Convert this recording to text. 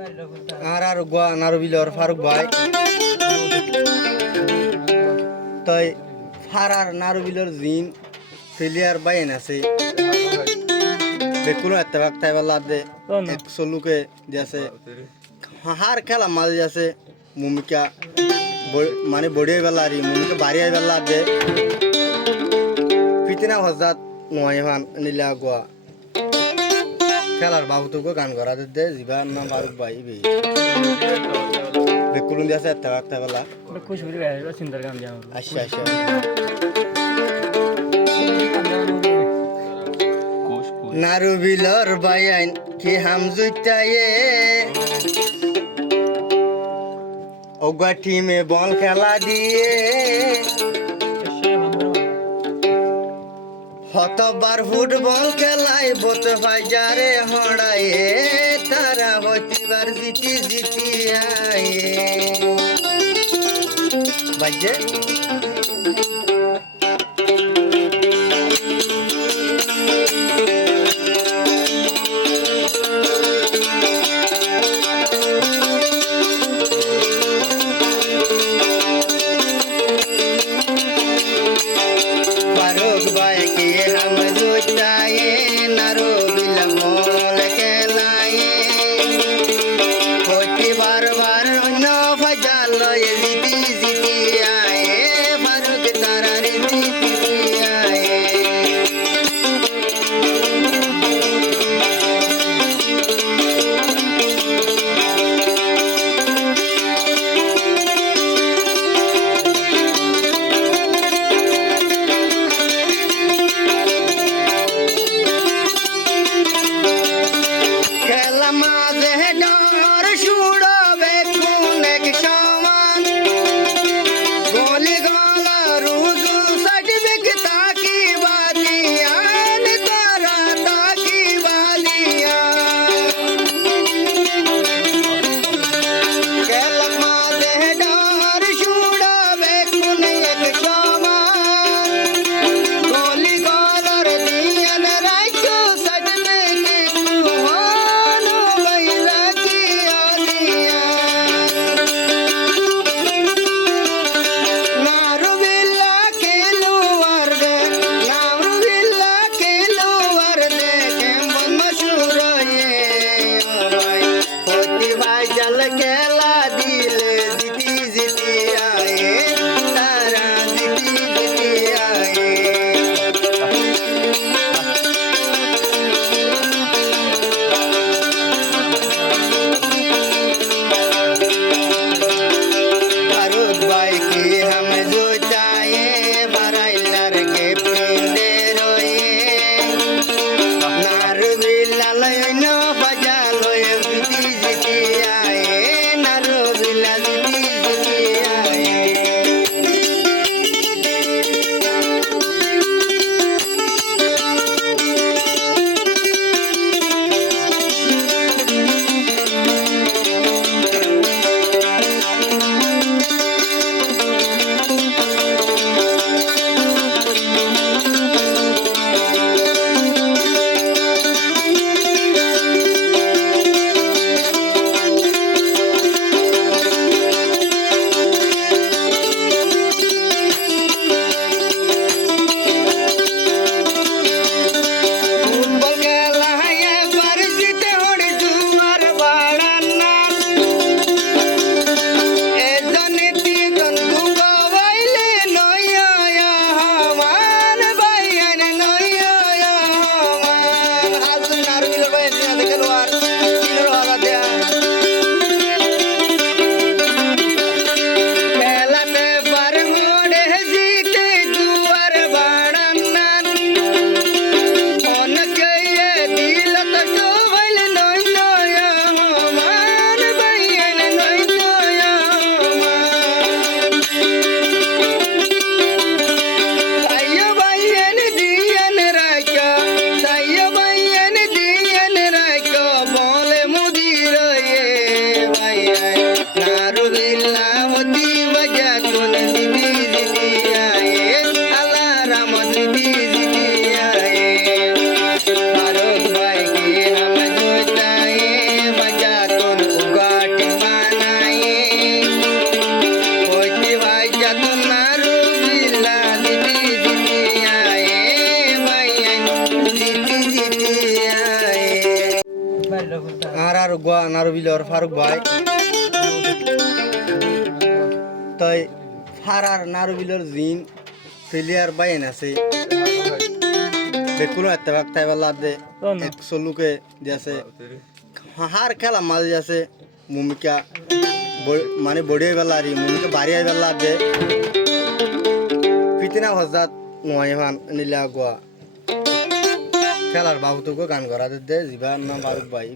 আর গোয়া নারবিলর ফারুক ভাই তাই ফারার নারবিলর জিন ফেলিয়ার বাইন আছে বেকুলো এত্তেবাক তাইবাল্লা দে একশো লোকে যাচ্ছে হার খেলা মাঝে যাচ্ছে মুমিকা মানে বড়িয়ে বেলা আর মুমিকা বাড়িয়ে বেলা দে ফিতিনা হজাত নয় ফান নীলা গোয়া খেলার বাবুতকে গান করা দে জিবার নাম ফারুক ভাই বেকুলুন দিয়েছে এত্তেবাক তাইবাল্লা আচ্ছা আচ্ছা নারুবিলর বাইন কি হাম জুইতায়ে ওগা টিমে বল খেলা দিয়ে হতবার ফুটবল খেলায় বত ফাইজারে হড়ায়ে তারা হইতিবার জিতি জিতি আয়ে বাজে আর গোয়া নারু বিলর ফারুক ভাই তাই ফারার নারু বিলর জিন প্লেয়ার বাইন আছে বেকুলো এত্তেবাক তাই বলা দে 100 লোকে জেসে হার খেলা মাঝে জেসে ভূমিকা মানে বড়িয়ে বেলারি ভূমিকা বাড়িয়ে বেলা দে পিতিনা হজাত নয় হান নীলা গোয়া খেলার বাবুতোকে গান করা দে জিবা না ফারুক ভাই